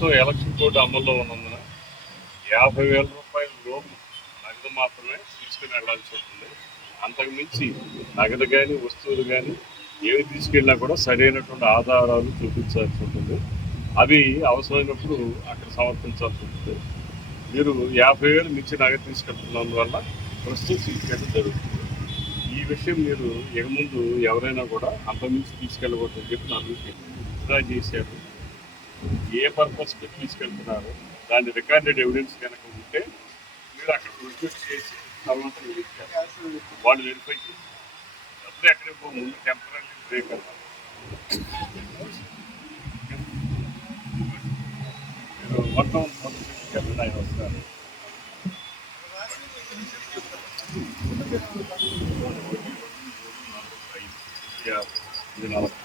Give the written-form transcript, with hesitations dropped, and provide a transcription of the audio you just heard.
ప్రస్తుతం election code అమల్లో ఉన్నందున 50,000 రూపాయల లోపు నగదు మాత్రమే తీసుకుని వెళ్లాల్సి ఉంటుంది. అంతకు మించి నగదు కానీ వస్తువులు కానీ ఏవి తీసుకెళ్ళినా కూడా సరైనటువంటి ఆధారాలు చూపించాల్సి ఉంటుంది. అవి అవసరమైనప్పుడు అక్కడ సమర్పించాల్సి ఉంటుంది. మీరు 50,000 మించి నగదు తీసుకెళ్తున్నందువల్ల ప్రస్తుతం తీసుకెళ్ళడం జరుగుతుంది. ఈ విషయం మీరు ఇక ముందు ఎవరైనా కూడా అంతమించి తీసుకెళ్ళకూడదని చెప్పి నాకు విత్డ్రా చేశారు. ఏ పర్పస్కి తీసుకెళ్తున్నారు దాని రికార్డెడ్ ఎవిడెన్స్ కనుక ఉంటే మీరు అక్కడ రిక్వెస్ట్ చేసి తర్వాత వాళ్ళు వెరిఫై చేసి డబ్బులు ఎక్కడికి ముందు టెంపరీ బ్రేక్ అవ్వాలి. మీరు మొత్తం ఆయన వస్తారు. ఇది 40